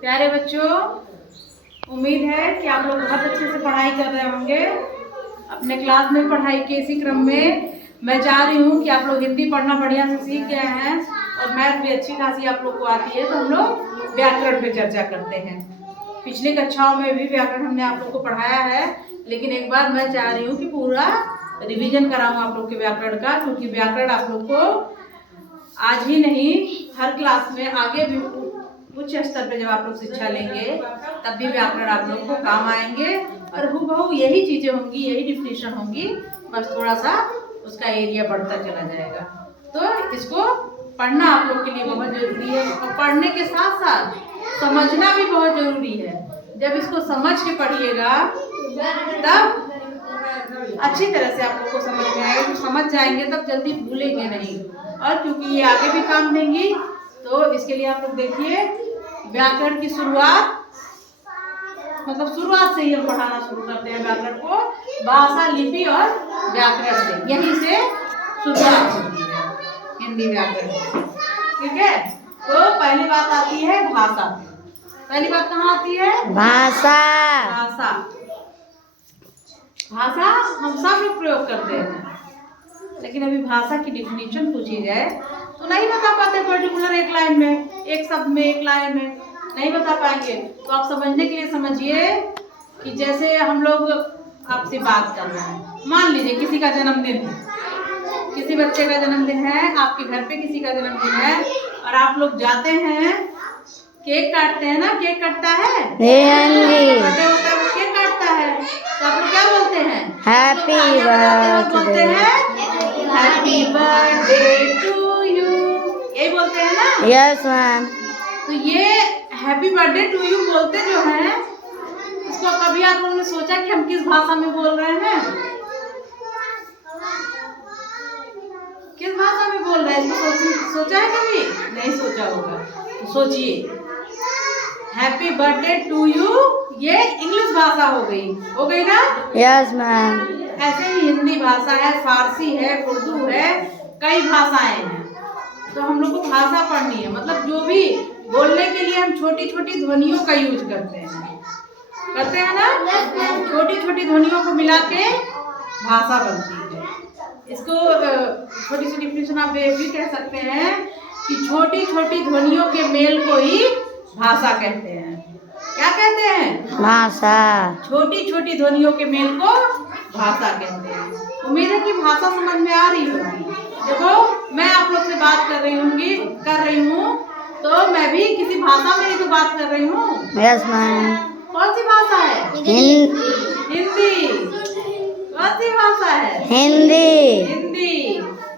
प्यारे बच्चों, उम्मीद है कि आप लोग बहुत अच्छे से पढ़ाई कर रहे होंगे। अपने क्लास में पढ़ाई के इसी क्रम में मैं चाह रही हूँ कि आप लोग हिंदी पढ़ना बढ़िया से सीख गए हैं और मैथ भी अच्छी खासी आप लोग को आती है। तो हम लोग व्याकरण पे चर्चा करते हैं। पिछली कक्षाओं में भी व्याकरण हमने आप लोग को पढ़ाया है, लेकिन एक बार मैं चाह रही हूँ कि पूरा रिवीजन कराऊँ आप लोग के व्याकरण का, क्योंकि व्याकरण आप लोग को आज ही नहीं हर क्लास में आगे भी उच्च स्तर पे जब आप लोग शिक्षा लेंगे तब भी व्याकरण आप लोग को काम आएंगे और हूबहू यही चीजें होंगी, यही डिफिनेशन होंगी, बस थोड़ा सा उसका एरिया बढ़ता चला जाएगा। तो इसको पढ़ना आप लोग के लिए बहुत जरूरी है और पढ़ने के साथ साथ समझना भी बहुत जरूरी है। जब इसको समझ के पढ़िएगा तब अच्छी तरह से आप लोग को समझ में आएगा। तो समझ जाएंगे तब जल्दी भूलेंगे नहीं, और क्योंकि ये आगे भी काम देंगी तो इसके लिए आप लोग देखिए व्याकरण की शुरुआत, मतलब शुरुआत से ही हम पढ़ाना शुरू करते हैं व्याकरण को। भाषा, लिपि और व्याकरण से, यहीं से शुरुआत होती है हिंदी व्याकरण। ठीक है, तो पहली बात आती है भाषा। पहली बात कहाँ आती है? भाषा। भाषा भाषा हम सब लोग प्रयोग करते हैं, लेकिन अभी भाषा की डिफिनीशन पूछी जाए तो नहीं बता पाते। पर्टिकुलर एक लाइन में, एक शब्द में, एक लाइन में नहीं बता पाएंगे। तो आप समझने के लिए समझिए कि जैसे हम लोग आपसे बात कर रहे हैं, मान लीजिए किसी का जन्मदिन है, किसी बच्चे का जन्मदिन है, आपके घर पे किसी का जन्मदिन है और आप लोग जाते हैं, केक काटते हैं ना, केक कटता है, बर्थडे होता है, वो केक काटता है, तो आप लोग क्या बोलते हैं? हैप्पी बर्थडे बोलते हैं, हैप्पी बर्थडे टू यू, यही बोलते हैं ना? Yes ma'am. तो ये हैप्पी बर्थडे टू यू बोलते जो हैं, इसको कभी आप लोगों ने सोचा कि हम किस भाषा में बोल रहे हैं? किस भाषा में बोल रहे हैं? इसको सोचा है कभी? नहीं सोचा होगा, तो सोचिए। हैप्पी बर्थडे टू यू ये इंग्लिश भाषा हो गई ना? Yes ma'am. ऐसे ही हिंदी भाषा है, फारसी है, उर्दू है, कई भाषाएं हैं। तो हम लोग को भाषा पढ़नी है, मतलब जो भी बोलने के लिए हम छोटी छोटी ध्वनियों का यूज करते हैं ना? छोटी छोटी ध्वनियों को मिला के भाषा बनती है। इसको छोटी सी डिफिनेशन आप ये भी कह सकते हैं कि छोटी छोटी ध्वनियों के मेल को ही भाषा कहते हैं। क्या कहते हैं? भाषा। छोटी छोटी ध्वनियों के मेल को भाषा कहते हैं। उम्मीद है कि भाषा समझ में आ रही होगी। देखो मैं आप लोग से बात कर रही हूँ, तो मैं भी किसी भाषा में ही तो बात कर रही हूँ। Yes ma'am. कौन सी भाषा है? हिंदी। कौन सी भाषा है? हिंदी।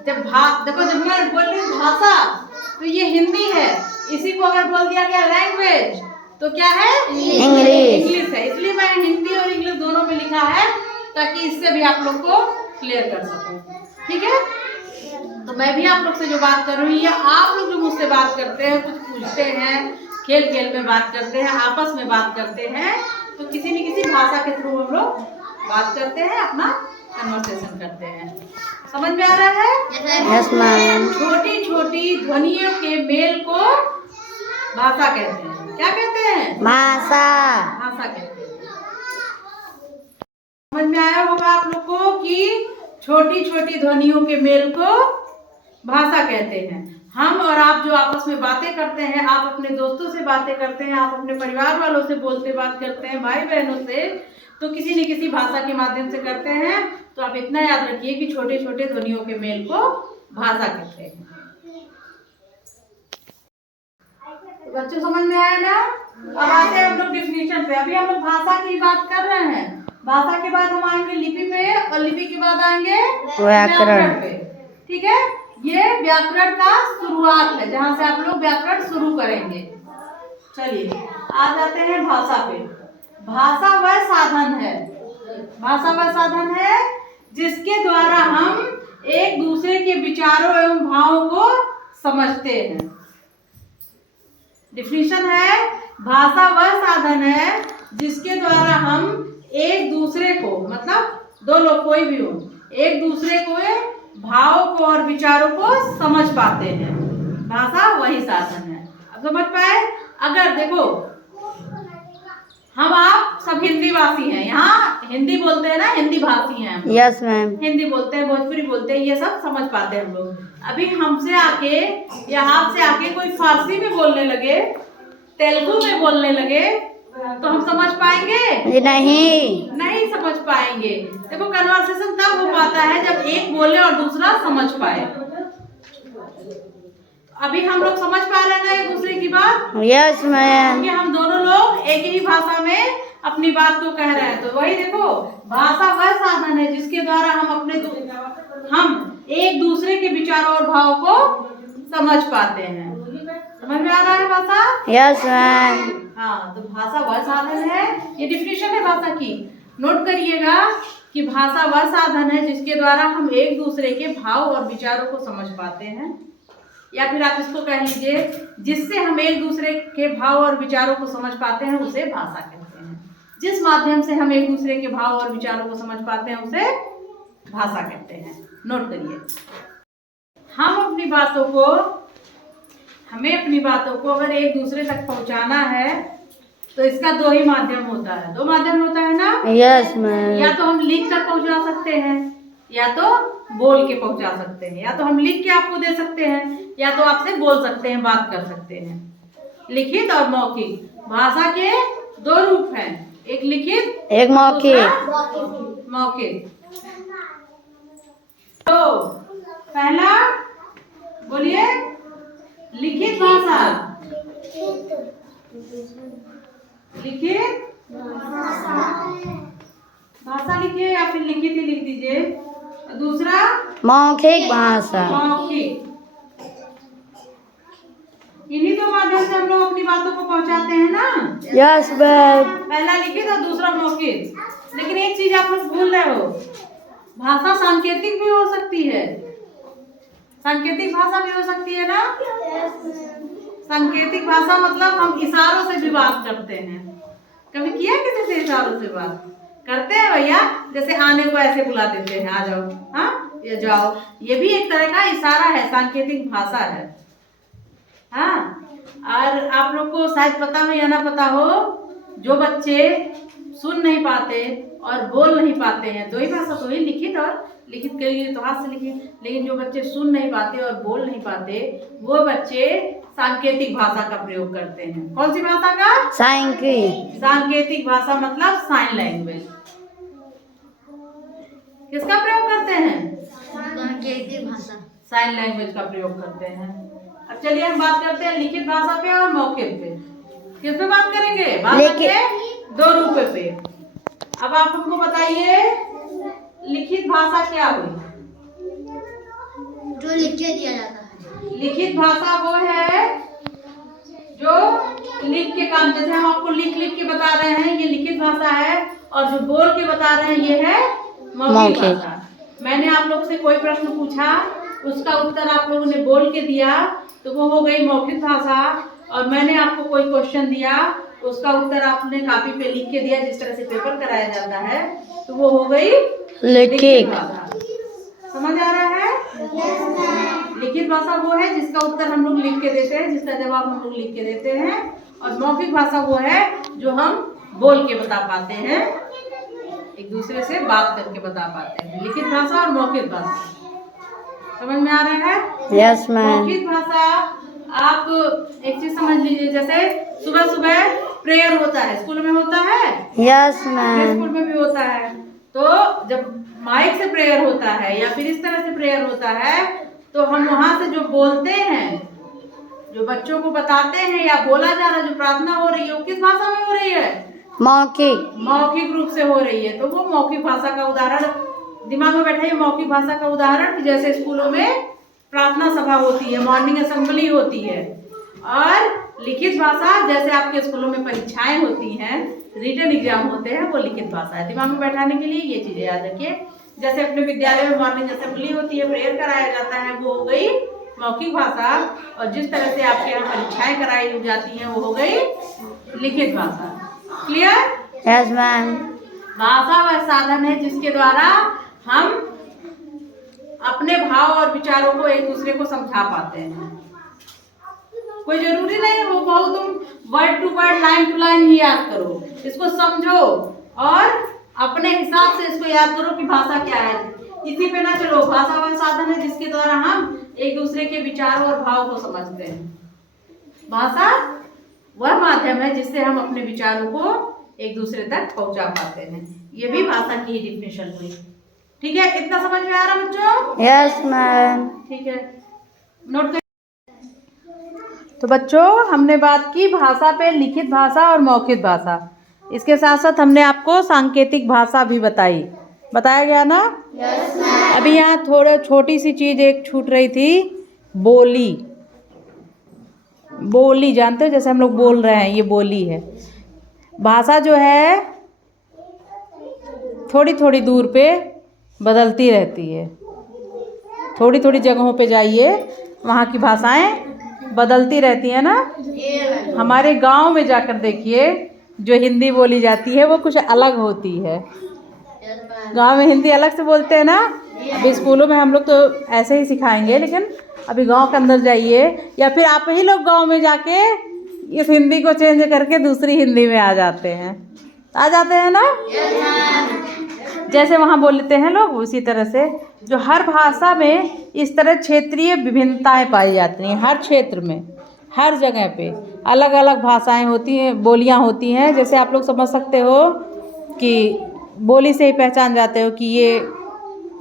देखो जब मैं बोल रही हूँ भाषा, तो ये हिंदी है। इसी को अगर बोल दिया गया लैंग्वेज तो क्या है? इंग्लिश है। इसलिए मैं हिंदी और इंग्लिश दोनों में लिखा है, ताकि इससे भी आप लोग को क्लियर कर सकूं। ठीक है, तो मैं भी आप लोग से जो बात कर रही हूँ, या आप लोग जो मुझसे बात करते हैं, कुछ पूछते हैं, खेल खेल में बात करते हैं, आपस में बात करते हैं, तो किसी न किसी भाषा के थ्रू हम लोग बात करते हैं, अपना कन्वर्सेशन करते हैं। समझ में आ रहा है? Yes ma'am. छोटी छोटी ध्वनियों के मेल को भाषा कहते हैं। क्या कहते हैं? भाषा कहते हैं। समझ में आया होगा आप लोग को कि छोटी छोटी ध्वनियों के मेल को भाषा कहते हैं। हम और आप जो आपस में बातें करते हैं, आप अपने दोस्तों से बातें करते हैं, आप अपने परिवार वालों से बात करते हैं, भाई बहनों से, तो किसी न किसी भाषा के माध्यम से करते हैं। तो आप इतना याद रखिए कि छोटे छोटे ध्वनियों के मेल को भाषा कहते हैं। तो बच्चों समझ में आया ना? अब आते हैं हम लोग डिफिनीशन पे। अभी हम लोग भाषा की बात कर रहे हैं। भाषा के बाद हम आएंगे लिपि पे, और लिपि के बाद आएंगे व्याकरण पे। ठीक है, ये व्याकरण का शुरुआत है, जहाँ से आप लोग व्याकरण शुरू करेंगे। चलिए आ जाते हैं भाषा पे। भाषा वह साधन है जिसके द्वारा हम एक दूसरे के विचारों एवं भावों को समझते हैं। डिफिनीशन है, भाषा वह साधन है जिसके द्वारा हम एक दूसरे को, मतलब दो लोग कोई भी हो, एक दूसरे को भाव को और विचारों को समझ पाते हैं। भाषा वही साधन है। अब समझ पाए? अगर देखो हम आप सब हिंदी भाषी हैं, यहाँ हिंदी बोलते हैं ना, हिंदी भाषी हैं हम। Yes ma'am. हिंदी बोलते हैं, भोजपुरी बोलते हैं, ये सब समझ पाते हैं हम लोग। अभी हमसे आके या आपसे आके कोई फारसी में बोलने लगे, तेलुगु में बोलने लगे, तो हम समझ पाएंगे? नहीं समझ पाएंगे। देखो कन्वर्सेशन तब हो पाता है जब एक बोले और दूसरा समझ पाए। अभी हम लोग समझ पा रहे हैं ना एक दूसरे की बात? Yes ma'am. कि हम दोनों लोग एक ही भाषा में अपनी बात को कह रहे हैं। तो वही देखो, भाषा वह साधन है जिसके द्वारा हम एक दूसरे के विचारों और भाव को समझ पाते हैं। समझ में आ रहा है भाषा? Yes ma'am. हाँ, तो भाषा वह साधन है, ये डिफिनेशन है भाषा की। नोट करिएगा कि भाषा वह साधन है जिसके द्वारा हम एक दूसरे के भाव और विचारों को समझ पाते हैं, या फिर आप इसको कह लीजिए जिससे हम एक दूसरे के भाव और विचारों को समझ पाते हैं उसे भाषा कहते हैं। जिस माध्यम से हम एक दूसरे के भाव और विचारों को समझ पाते हैं उसे भाषा कहते हैं। नोट करिए, हमें अपनी बातों को अगर एक दूसरे तक पहुंचाना है तो इसका दो ही माध्यम होता है। दो माध्यम होता है ना? Yes ma'am. या तो हम लिख कर पहुंचा सकते हैं, या तो बोल के पहुंचा सकते हैं। या तो हम लिख के आपको दे सकते हैं, या तो आपसे बोल सकते हैं, बात कर सकते हैं। लिखित और मौखिक भाषा के दो रूप हैं, एक लिखित, एक मौखिक। मौखिक। तो पहला बोलिए, लिखित भाषा। लिखित भाषा लिखिए या फिर लिखित ही लिख दीजिए। दूसरा मौखिक भाषा। मौखिक। इन्हीं दो माध्यम से हम लोग अपनी बातों को पहुंचाते हैं ना? Yes ma'am. पहला लिखित और दूसरा मौखिक। लेकिन एक चीज आप लोग भूल रहे हो, भाषा सांकेतिक भी हो सकती है। सांकेतिक भाषा भी हो सकती है ना? सांकेतिक भाषा मतलब हम इशारों से भी बात करते हैं। कभी किया किसी से इशारों से बात करते हैं भैया? जैसे आने को ऐसे बुला देते हैं, आ जाओ, हाँ, ये जाओ, ये भी एक तरह का इशारा है, सांकेतिक भाषा है। हाँ, और आप लोग को शायद पता हो या ना पता हो, जो बच्चे सुन नहीं पाते और बोल नहीं पाते हैं, दो ही भाषा तो ही, लिखित और लिखित के लिए तो हाथ से लिखिए। लेकिन जो बच्चे सुन नहीं पाते और बोल नहीं पाते, वो बच्चे सांकेतिक भाषा का प्रयोग करते हैं। कौन सी भाषा का? सांकेतिक भाषा मतलब साइन लैंग्वेज। किसका प्रयोग करते हैं? सांकेतिक भाषा, साइन लैंग्वेज का प्रयोग करते हैं। अब चलिए हम बात करते हैं लिखित भाषा पे और मौखिक पे। किस पे बात करेंगे? भाषा के दो रूप पे। अब आप हमको बताइए, लिखित भाषा क्या हुई? जो लिख के दिया जाता है। लिखित भाषा वो है जो लिख के काम, जैसे हम आपको लिख के बता रहे हैं, ये लिखित भाषा है। और जो बोल के बता रहे हैं ये है मौखिक भाषा। मैंने आप लोग से कोई प्रश्न पूछा, उसका उत्तर आप लोगों ने बोल के दिया तो वो हो गई मौखिक भाषा। और मैंने आपको कोई क्वेश्चन दिया, उसका उत्तर आपने कॉपी पे लिख के दिया, जिस तरह से पेपर कराया जाता है, तो वो हो गई लिखित भाषा। समझ आ रहा है? लिखित भाषा वो है जिसका उत्तर हम लोग लिख के देते हैं, जिसका जवाब हम लोग लिख के देते हैं। और मौखिक भाषा वो है जो हम बोल के बता पाते हैं, एक दूसरे से बात करके बता पाते हैं। लिखित भाषा और मौखिक भाषा समझ में आ रहा है? Yes ma'am. मौखिक भाषा आप एक चीज समझ लीजिए, जैसे सुबह सुबह प्रेयर होता है, स्कूल में होता है। Yes ma'am. स्कूल में भी होता है। तो जब माइक से प्रेयर होता है या फिर इस तरह से प्रेयर होता है, तो हम वहां से जो बोलते हैं, जो बच्चों को बताते हैं या बोला जा रहा, जो प्रार्थना हो रही है, वो किस भाषा में हो रही है? मौखिक रूप से हो रही है। तो वो मौखिक भाषा का उदाहरण दिमाग में बैठाइए। मौखिक भाषा का उदाहरण जैसे स्कूलों में प्रार्थना सभा होती है, मॉर्निंग असेंबली होती है। और लिखित भाषा जैसे आपके स्कूलों में परीक्षाएं होती हैं, रिटन एग्जाम होते हैं, वो लिखित भाषा है। दिमाग में बैठाने के लिए ये चीजें याद रखिए। जैसे अपने विद्यालय में मॉर्निंग असेंबली होती है, प्रेयर कराया जाता है, वो हो गई मौखिक भाषा। और जिस तरह से आपके यहाँ परीक्षाएं कराई जाती हैं, वो हो गई लिखित भाषा। क्लियर? Yes ma'am. भाषा वह साधन है जिसके द्वारा हम अपने भाव और विचारों को एक दूसरे को समझा पाते हैं। कोई जरूरी नहीं वो बहुत तुम word to word, line to line ही याद करो। इसको समझो और अपने हिसाब से इसको याद करो कि भाषा क्या है। इसी पे ना चलो। भाषा वह साधन है जिसके द्वारा हम एक दूसरे के विचारों और भाव को समझते हैं। भाषा वह माध्यम है जिससे हम अपने विचारों को एक दूसरे तक पहुंचा पाते हैं। ये भी भाषा की ही डिफिनेशन हुई। ठीक है, इतना समझ में आ रहा बच्चों? Yes ma'am. ठीक है, नोट कर। तो बच्चों हमने बात की भाषा पे, लिखित भाषा और मौखिक भाषा। इसके साथ साथ हमने आपको सांकेतिक भाषा भी बताया गया ना? Yes ma'am. अभी यहाँ थोड़ा छोटी सी चीज एक छूट रही थी, बोली। बोली जानते हो, जैसे हम लोग बोल रहे हैं, ये बोली है। भाषा जो है थोड़ी थोड़ी दूर पे बदलती रहती है। थोड़ी थोड़ी जगहों पे जाइए, वहाँ की भाषाएं बदलती रहती है ना। हमारे गांव में जाकर देखिए, जो हिंदी बोली जाती है वो कुछ अलग होती है। गांव में हिंदी अलग से बोलते हैं ना। अभी स्कूलों में हम लोग तो ऐसे ही सिखाएंगे, लेकिन अभी गांव के अंदर जाइए, या फिर आप ही लोग गांव में जाके इस हिंदी को चेंज करके दूसरी हिंदी में आ जाते हैं ना। जैसे वहाँ बोलते हैं लोग, उसी तरह से जो हर भाषा में इस तरह क्षेत्रीय विभिन्नताएं पाई जाती हैं। हर क्षेत्र में, हर जगह पे अलग अलग भाषाएं होती हैं, बोलियां होती हैं। जैसे आप लोग समझ सकते हो कि बोली से ही पहचान जाते हो कि ये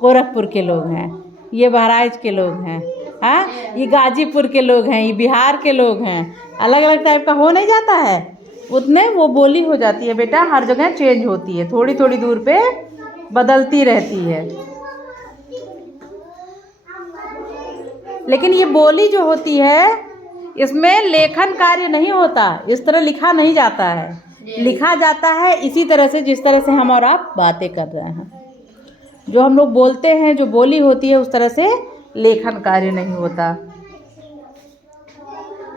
गोरखपुर के लोग हैं, ये बहराइच के लोग हैं, हाँ, ये गाजीपुर के लोग हैं, ये बिहार के लोग हैं। अलग अलग टाइप का हो नहीं जाता है, उतने वो बोली हो जाती है बेटा। हर जगह चेंज होती है, थोड़ी थोड़ी दूर पे बदलती रहती है। लेकिन ये बोली जो होती है, इसमें लेखन कार्य नहीं होता, इस तरह लिखा नहीं जाता है। लिखा जाता है इसी तरह से जिस तरह से हम और आप बातें कर रहे हैं। जो हम लोग बोलते हैं, जो बोली होती है, उस तरह से लेखन कार्य नहीं होता।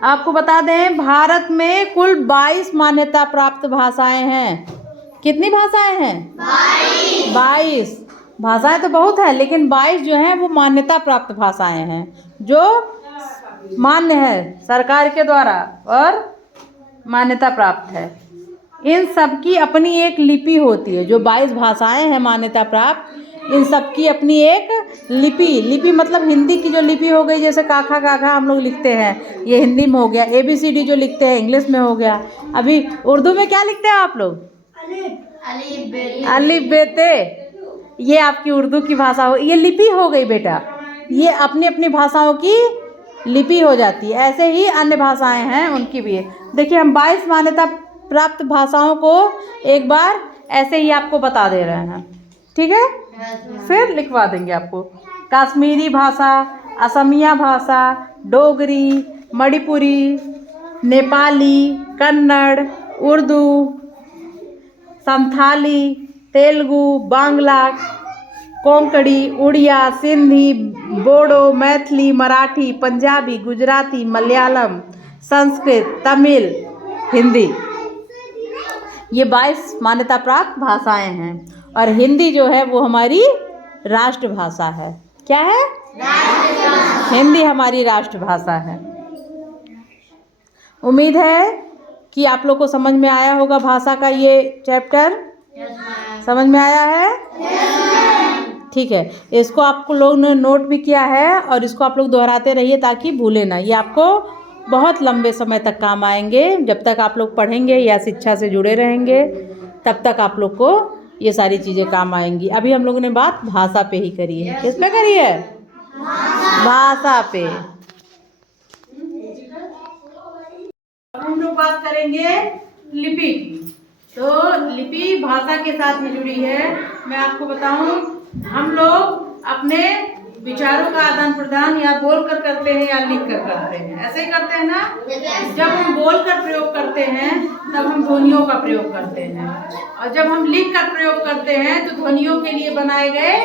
आपको बता दें, भारत में कुल 22 मान्यता प्राप्त भाषाएं हैं। कितनी भाषाएं हैं? 22 भाषाएं तो बहुत है, लेकिन 22 जो हैं वो मान्यता प्राप्त भाषाएं हैं, जो मान्य है सरकार के द्वारा और मान्यता प्राप्त है। इन सब की अपनी एक लिपि होती है। जो 22 भाषाएं हैं मान्यता प्राप्त, इन सब की अपनी एक लिपि मतलब हिंदी की जो लिपि हो गई, जैसे काखा काखा हम लोग लिखते हैं, ये हिंदी में हो गया। ABCD जो लिखते हैं इंग्लिश में हो गया। अभी उर्दू में क्या लिखते हैं आप लोग? अलिफ बेते। ये आपकी उर्दू की भाषा हो, ये लिपि हो गई बेटा। ये अपनी अपनी भाषाओं की लिपि हो जाती है। ऐसे ही अन्य भाषाएं हैं, उनकी भी है। देखिए, हम 22 मान्यता प्राप्त भाषाओं को एक बार ऐसे ही आपको बता दे रहे हैं, ठीक है? फिर लिखवा देंगे आपको। कश्मीरी भाषा, असमिया भाषा, डोगरी, मणिपुरी, नेपाली, कन्नड़, उर्दू, संथाली, तेलुगु, बांग्ला, कोंकणी, उड़िया, सिंधी, बोडो, मैथिली, मराठी, पंजाबी, गुजराती, मलयालम, संस्कृत, तमिल, हिंदी। ये 22 मान्यता प्राप्त भाषाएं हैं। और हिंदी जो है वो हमारी राष्ट्रभाषा है। क्या है? राष्ट्रभाषा। हिंदी हमारी राष्ट्रभाषा है। उम्मीद है कि आप लोग को समझ में आया होगा भाषा का ये चैप्टर। समझ में आया है? ठीक है, इसको आपको लोग ने नोट भी किया है और इसको आप लोग दोहराते रहिए ताकि भूले ना। ये आपको बहुत लंबे समय तक काम आएंगे। जब तक आप लोग पढ़ेंगे या शिक्षा से जुड़े रहेंगे, तब तक आप लोग को ये सारी चीज़ें काम आएंगी। अभी हम लोगों ने बात भाषा पे ही करी है। किस पे करी है? भाषा पे। अब हम लोग बात करेंगे लिपि की। तो लिपि भाषा के साथ में जुड़ी है। मैं आपको बताऊं, हम लोग अपने विचारों का आदान प्रदान या बोल कर करते हैं या लिख कर करते हैं। ऐसे ही करते हैं ना। जब हम बोल कर प्रयोग करते हैं तब हम ध्वनियों का प्रयोग करते हैं, और जब हम लिख कर प्रयोग करते हैं तो ध्वनियों के लिए बनाए गए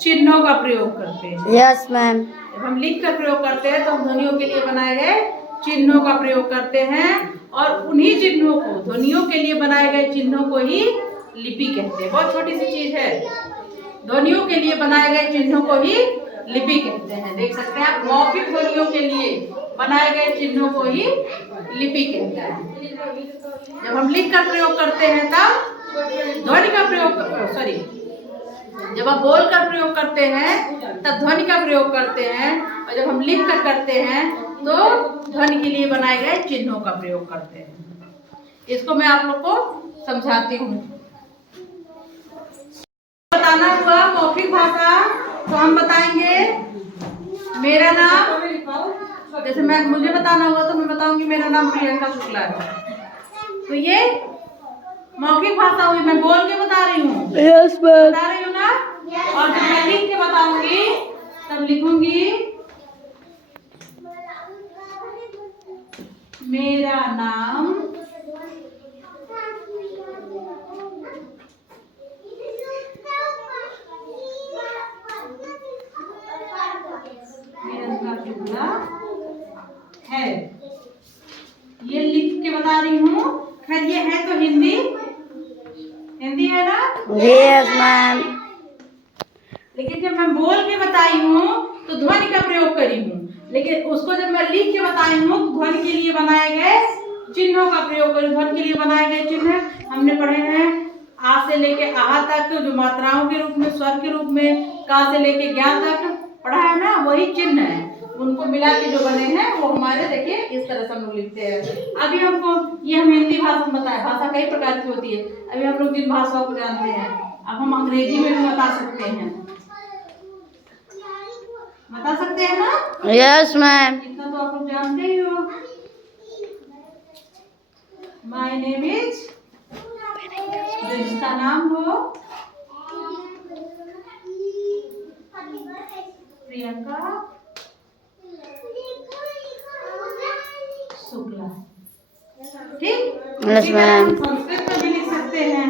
चिन्हों का प्रयोग करते हैं। Yes ma'am. जब हम लिख कर प्रयोग करते हैं तो हम ध्वनियों के लिए बनाए गए चिन्हों का प्रयोग करते हैं, और उन्हीं चिन्हों को, ध्वनियों के लिए बनाए गए चिन्हों को ही लिपि कहते हैं। बहुत छोटी सी चीज है। ध्वनियों के लिए बनाए गए चिन्हों को ही लिपि कहते हैं। देख सकते हैं आप, मौखिक ध्वनियों के लिए बनाए गए चिन्हों को ही लिपि कहते हैं। जब हम लिख कर प्रयोग करते हैं तब ध्वनि का प्रयोग, सॉरी, जब आप बोल कर प्रयोग करते हैं तब ध्वनि का प्रयोग करते हैं, और जब हम लिख कर करते हैं तो ध्वनि के लिए बनाए गए चिन्हों का प्रयोग करते हैं। इसको मैं आप लोग को समझाती हूँ। बताना हुआ मौखिक भाषा, तो हम बताएंगे मेरा नाम, जैसे मुझे बताना हुआ तो मैं बताऊंगी मेरा नाम प्रियंका शुक्ला है, तो ये मौखिक भाषा हुई, मैं बोल के बता रही हूँ। Yes, ma'am. बता रही हूँ ना। और जब मैं लिख के बताऊंगी तब लिखूंगी मेरा नाम शुक्ला है, ये लिख के बता रही हूँ। खैर ये है तो हिंदी है ना? Yes, ma'am. लेकिन जब मैं बोल के बताई हूँ तो ध्वनि का प्रयोग करी हूँ, लेकिन उसको जब मैं लिख के बताई हूँ तो ध्वनि के लिए बनाए गए चिन्हों का प्रयोग करी। ध्वनि के लिए बनाए गए चिन्ह हमने पढ़े हैं आ से लेके आहा तक, जो मात्राओं के रूप में, स्वर के रूप में, का से लेके ज्ञा तक पढ़ा है ना, वही चिन्ह है। उनको मिला के जो बने हैं वो हमारे, देखिए इस तरह से हम लोग लिखते हैं। अभी हमको ये हम हिंदी भाषा में बताए, भाषा कई प्रकार की होती है। अभी हम लोग जिन भाषाओं को जानते हैं, अब हम अंग्रेजी में भी बता सकते हैं, बता सकते हैं ना? Yes, ma'am. इतना तो आप लोग जानते ही हो। माय नेम इज, जिसका नाम हो प्रियंका शुक्ला, ठीक? Yes, ma'am. संस्कृत में भी लिख सकते हैं।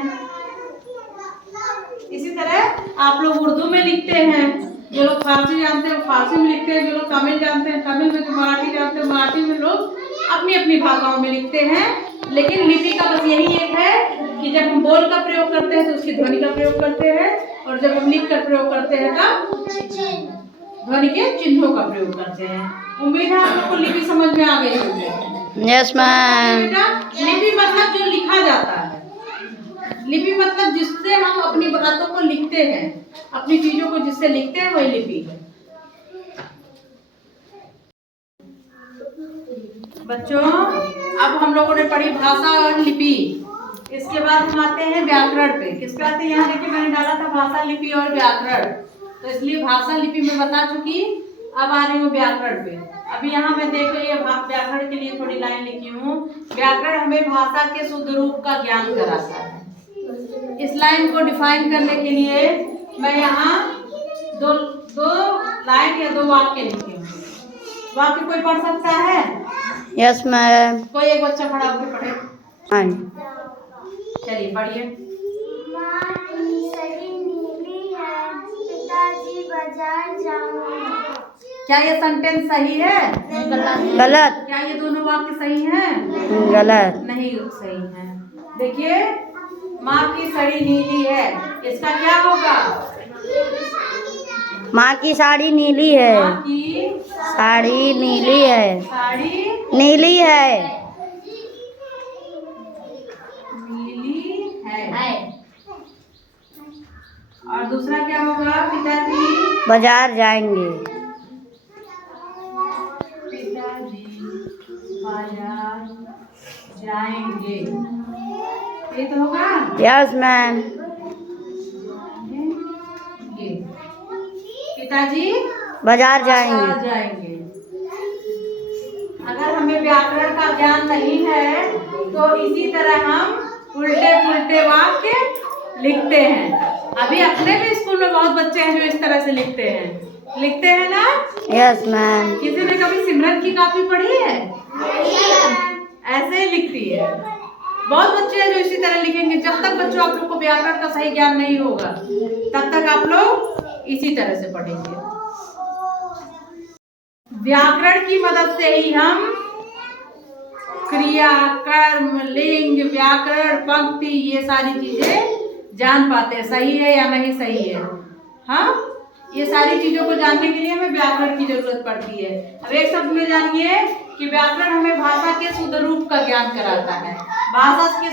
इसी तरह आप लोग उर्दू में लिखते हैं, जो लोग फारसी जानते हैं वो फारसी में लिखते हैं, जो लोग तमिल जानते हैं तमिल में, जो मराठी जानते हैं मराठी में, लोग अपनी अपनी भाषाओं में लिखते हैं। लेकिन लिपि का बस यही एक है कि जब हम बोल का प्रयोग करते हैं तो उसकी ध्वनि का प्रयोग करते हैं, और जब हम लिख कर प्रयोग करते हैं तब ध्वनि के चिन्हों का प्रयोग करते हैं। उम्मीद है आप लोग को लिपि समझ में आ गई होगी। Yes, ma'am. बेटा, लिपि मतलब जो लिखा जाता है, लिपि मतलब जिससे हम अपनी बातों को लिखते हैं, अपनी चीजों को जिससे लिखते हैं वही लिपि है। बच्चों, अब हम लोगों ने पढ़ी भाषा और लिपि, इसके बाद हम आते हैं व्याकरण पे। किस पे आते हैं? यहाँ देखिए मैंने डाला था भाषा, लिपि और व्याकरण, तो इसलिए भाषा लिपि में बता चुकी। अब आ रही हूँ व्याकरण पे। अभी यहाँ मैं देख रही हूँ व्याकरण के लिए थोड़ी लाइन लिखी हूँ। व्याकरण हमें भाषा के शुद्ध रूप का ज्ञान कराता है। इस लाइन को डिफाइन करने के लिए मैं यहाँ दो लाइन या दो वाक्य लिखी हूँ। वाक्य कोई पढ़ सकता है? Yes, ma'am. कोई एक बच्चा खड़ा होकर पढ़े। हाँ। चलिए पढ़िए। माँ की सड़ी नीली है, पिताजी बाजार जाऊंगा। क्या ये सेंटेंस सही है? गलत। क्या ये दोनों वाक्य सही हैं? गलत। नहीं सही है। देखिए, माँ की सड़ी नीली है, इसका क्या होगा? माँ की साड़ी नीली है। माँ की साड़ी नीली है। साड़ी नीली है। नीली है। और दूसरा क्या होगा? पिताजी बाजार जाएंगे। पिताजी बाजार जाएंगे, ये तो होगा। Yes, ma'am. पिताजी बाजार जाएंगे। जाएंगे। अगर हमें व्याकरण का ज्ञान नहीं है तो इसी तरह हम उल्टे पुल्टे वाक्य लिखते हैं। अभी अपने भी स्कूल में बहुत बच्चे हैं जो इस तरह से लिखते हैं ना? Yes, ma'am. किसी ने कभी सिमरन की कॉपी पढ़ी है? ऐसे ही लिखती है। बहुत बच्चे हैं जो इसी तरह लिखेंगे। जब तक बच्चों आप लोग को व्याकरण का सही ज्ञान नहीं होगा तब तक आप लोग इसी तरह से पढ़ेंगे। व्याकरण की मदद से ही हम क्रिया, कर्म, लिंग, व्याकरण, पंक्ति, ये सारी चीजें जान पाते हैं, सही है या नहीं सही है। हाँ, ये सारी चीजों को जानने के लिए हमें व्याकरण की जरूरत पड़ती है। अब एक शब्द में जानिए कि व्याकरण हमें भाषा के शुद्ध रूप का ज्ञान कराता है। भाषा के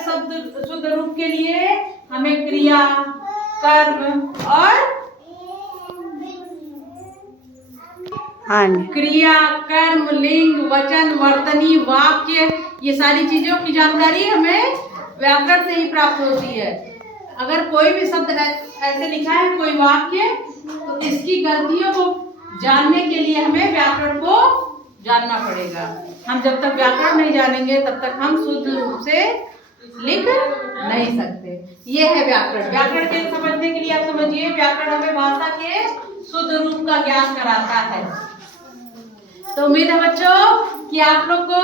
शुद्ध रूप के लिए हमें क्रिया, कर्म और हाँ जी। क्रिया, कर्म, लिंग, वचन, वर्तनी, वाक्य, ये सारी चीजों की जानकारी हमें व्याकरण से ही प्राप्त होती है। अगर कोई भी शब्द ऐसे लिखा है कोई वाक्य, तो इसकी गलतियों को जानने के लिए हमें व्याकरण को जानना पड़ेगा। हम जब तक व्याकरण नहीं जानेंगे तब तक हम शुद्ध रूप से लिख नहीं सकते। ये है व्याकरण। व्याकरण के समझने के लिए आप समझिए, व्याकरण हमें भाषा के शुद्ध रूप का ज्ञान कराता है। तो उम्मीद है बच्चों कि आप लोग को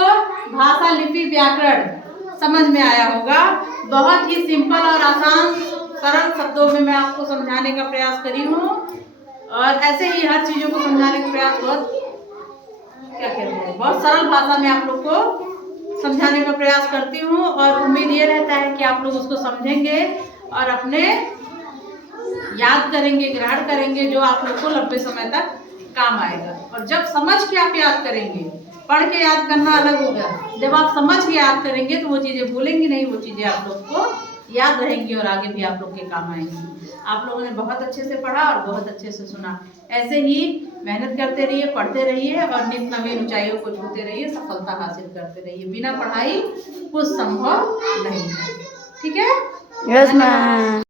भाषा, लिपि, व्याकरण समझ में आया होगा। बहुत ही सिंपल और आसान सरल शब्दों में मैं आपको समझाने का प्रयास करी हूँ, और ऐसे ही हर चीजों को समझाने का प्रयास बहुत सरल भाषा में आप लोग को समझाने का प्रयास करती हूँ। और उम्मीद ये रहता है कि आप लोग उसको समझेंगे और अपने याद करेंगे, ग्रहण करेंगे, जो आप लोग को लंबे समय तक काम आएगा। और जब समझ के आप याद करेंगे, पढ़ के याद करना अलग होगा, जब आप समझ के याद करेंगे तो वो चीज़ें भूलेंगी नहीं, वो चीज़ें आप लोग को याद रहेंगी और आगे भी आप लोग के काम आएंगी। आप लोगों ने बहुत अच्छे से पढ़ा और बहुत अच्छे से सुना। ऐसे ही मेहनत करते रहिए, पढ़ते रहिए और नित नवीन ऊंचाइयों को छूते रहिए, सफलता हासिल करते रहिए। बिना पढ़ाई कुछ संभव नहीं है। ठीक है? Yes ma'am.